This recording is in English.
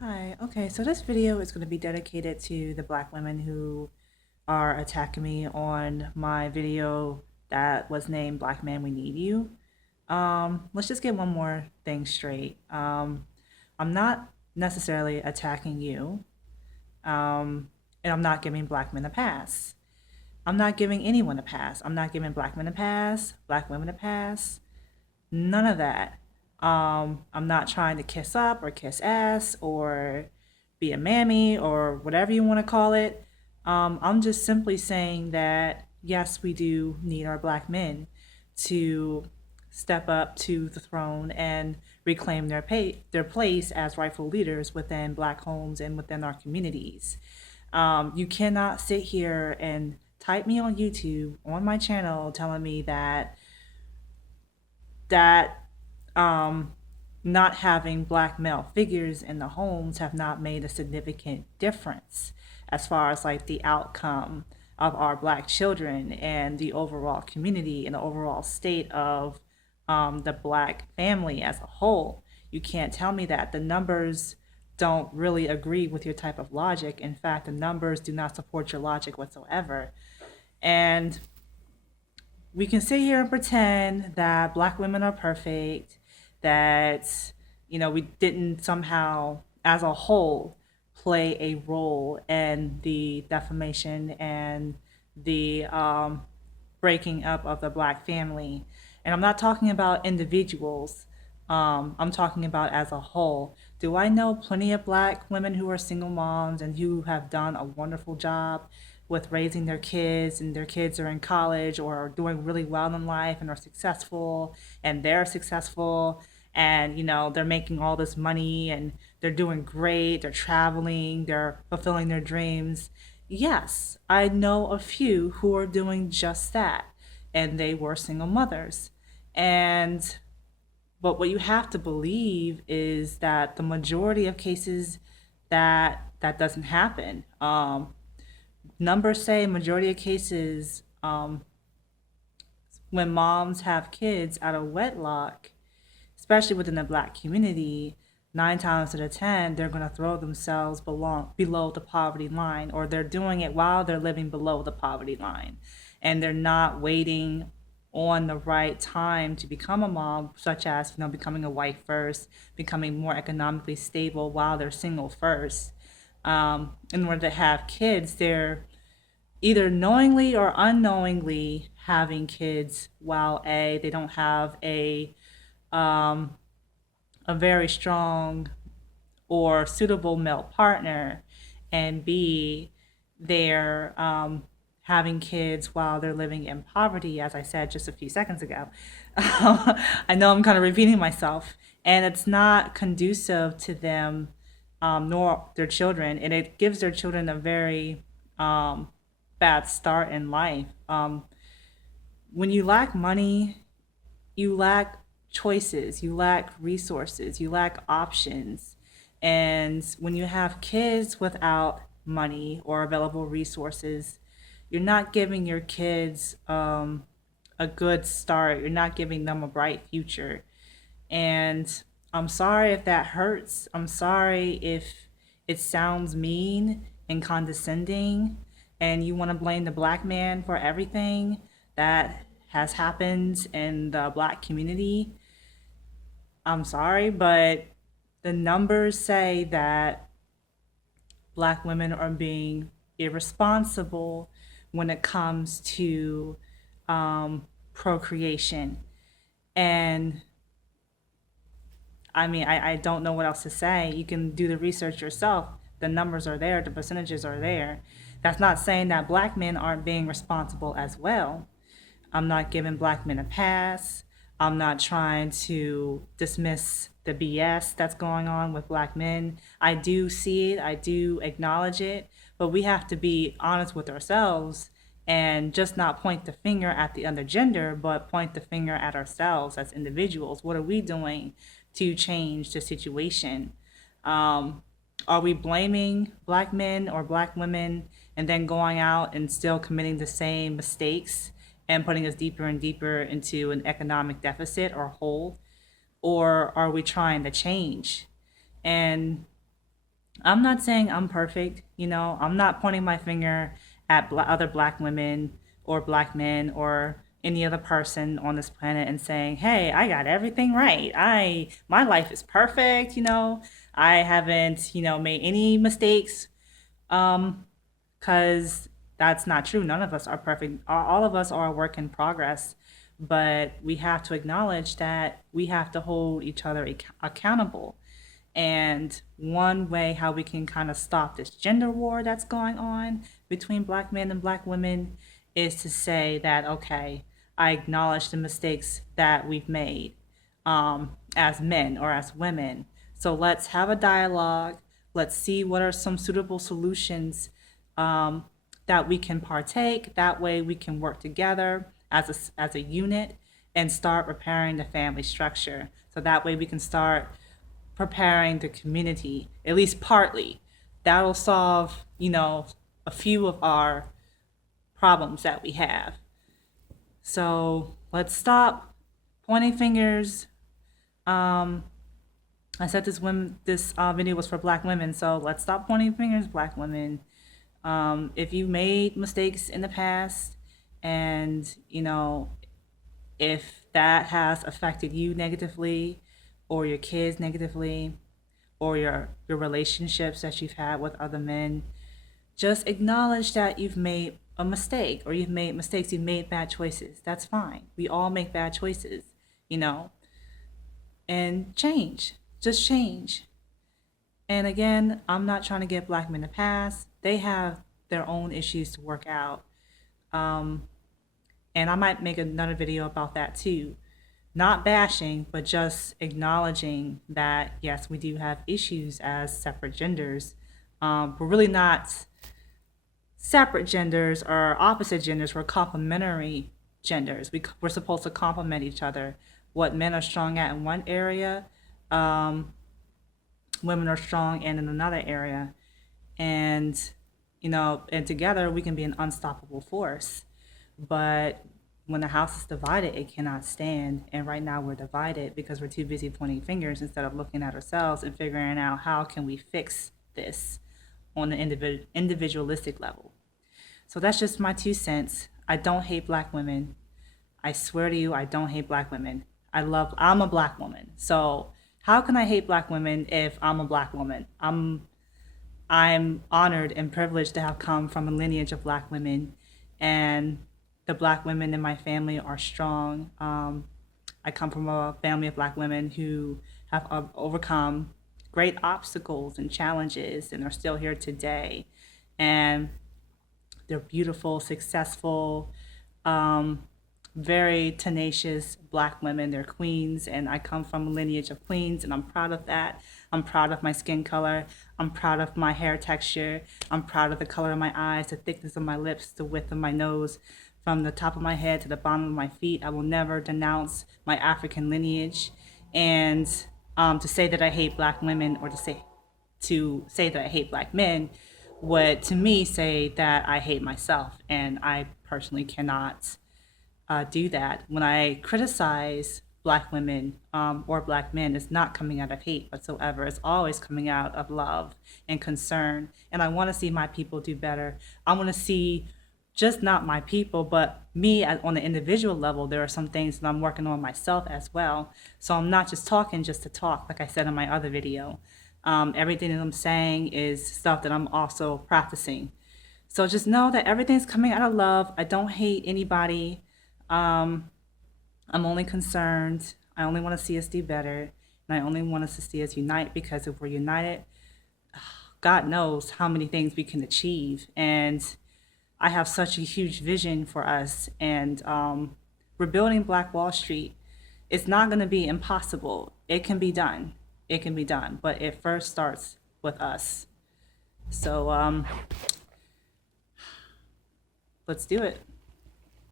Hi, okay, so this video is going to be dedicated to the black women who are attacking me on my video that was named Black Man We Need You. Let's just get one more thing straight. I'm not necessarily attacking you, and I'm not giving black men a pass. I'm not giving anyone a pass. I'm not giving black men a pass, black women a pass, none of that. I'm not trying to kiss up or kiss ass or be a mammy or whatever you want to call it. I'm just simply saying that yes, we do need our black men to step up to the throne and reclaim their place as rightful leaders within black homes and within our communities. You cannot sit here and type me on YouTube on my channel telling me that um, not having black male figures in the homes have not made a significant difference as far as like the outcome of our black children and the overall community and the overall state of the black family as a whole. You can't tell me that the numbers don't really agree with your type of logic. In fact, the numbers do not support your logic whatsoever. And we can sit here and pretend that black women are perfect, that, we didn't somehow, as a whole, play a role in the defamation and the breaking up of the black family. And I'm not talking about individuals. I'm talking about as a whole. Do I know plenty of black women who are single moms and who have done a wonderful job with raising their kids, and their kids are in college or are doing really well in life and are successful, and they're successful, and they're making all this money and they're doing great, they're traveling, they're fulfilling their dreams. Yes, I know a few who are doing just that, and they were single mothers. And but what you have to believe is that the majority of cases that doesn't happen. Numbers say majority of cases, when moms have kids out of wedlock, especially within the black community, 9 times out of 10, they're going to throw themselves below the poverty line, or they're doing it while they're living below the poverty line. And they're not waiting on the right time to become a mom, such as becoming a wife first, becoming more economically stable while they're single first. In order to have kids, they're either knowingly or unknowingly having kids while they don't have um, a very strong or suitable male partner, and b they're having kids while they're living in poverty, as I said just a few seconds ago. I know I'm kind of repeating myself, and it's not conducive to them, nor their children, and it gives their children a very bad start in life. When you lack money, you lack choices, you lack resources, you lack options. And when you have kids without money or available resources, you're not giving your kids a good start. You're not giving them a bright future. And I'm sorry if that hurts. I'm sorry if it sounds mean and condescending, and you want to blame the black man for everything that has happened in the black community. I'm sorry, but the numbers say that black women are being irresponsible when it comes to procreation. And I mean, I don't know what else to say. You can do the research yourself. The numbers are there, the percentages are there. That's not saying that black men aren't being responsible as well. I'm not giving black men a pass. I'm not trying to dismiss the BS that's going on with black men. I do see it, I do acknowledge it, but we have to be honest with ourselves and just not point the finger at the other gender, but point the finger at ourselves as individuals. What are we doing to change the situation? Um, are we blaming black men or black women and then going out and still committing the same mistakes and putting us deeper and deeper into an economic deficit or hole? Or are we trying to change? And I'm not saying I'm perfect. I'm not pointing my finger at other black women or black men or any other person on this planet and saying, "Hey, I got everything right. My life is perfect." I haven't made any mistakes. Because that's not true. None of us are perfect. All of us are a work in progress, but we have to acknowledge that we have to hold each other accountable. And one way how we can kind of stop this gender war that's going on between black men and black women is to say that, okay, I acknowledge the mistakes that we've made as men or as women. So let's have a dialogue. Let's see what are some suitable solutions um, that we can partake. That way we can work together as a unit and start repairing the family structure. So that way we can start preparing the community, at least partly. That'll solve, a few of our problems that we have. So let's stop pointing fingers. Um, I said this video was for black women, so let's stop pointing fingers, black women. If you made mistakes in the past, and if that has affected you negatively, or your kids negatively, or your relationships that you've had with other men, just acknowledge that you've made a mistake, or you've made mistakes, you've made bad choices. That's fine. We all make bad choices, you know, and change. Just change. And again, I'm not trying to get black men to pass. They have their own issues to work out. Um, and I might make another video about that too. Not bashing, but just acknowledging that, yes, we do have issues as separate genders. We're really not separate genders or opposite genders. We're complementary genders. We're supposed to complement each other. What men are strong at in one area, um, women are strong in another area. And, and together we can be an unstoppable force. But when the house is divided, it cannot stand. And right now we're divided because we're too busy pointing fingers instead of looking at ourselves and figuring out how can we fix this on an individualistic level. So that's just my 2 cents. I don't hate black women. I swear to you, I don't hate black women. I'm a black woman. So how can I hate black women if I'm a black woman? I'm honored and privileged to have come from a lineage of black women, and the black women in my family are strong. I come from a family of black women who have overcome great obstacles and challenges and are still here today. And they're beautiful, successful, um, very tenacious black women. They're queens, and I come from a lineage of queens, and I'm proud of that. I'm proud of my skin color. I'm proud of my hair texture. I'm proud of the color of my eyes, the thickness of my lips, the width of my nose, from the top of my head to the bottom of my feet. I will never denounce my African lineage. And to say that I hate black women, or to say that I hate black men, would to me say that I hate myself, and I personally cannot do that. When I criticize black women or black men, it's not coming out of hate whatsoever. It's always coming out of love and concern. And I want to see my people do better. I want to see just not my people, but me on the individual level. There are some things that I'm working on myself as well. So I'm not just talking just to talk, like I said in my other video. Everything that I'm saying is stuff that I'm also practicing. So just know that everything's coming out of love. I don't hate anybody. I'm only concerned. I only want to see us do better. And I only want us to see us unite, because if we're united, God knows how many things we can achieve. And I have such a huge vision for us. And rebuilding Black Wall Street, it's not going to be impossible. It can be done. It can be done. But it first starts with us. So let's do it.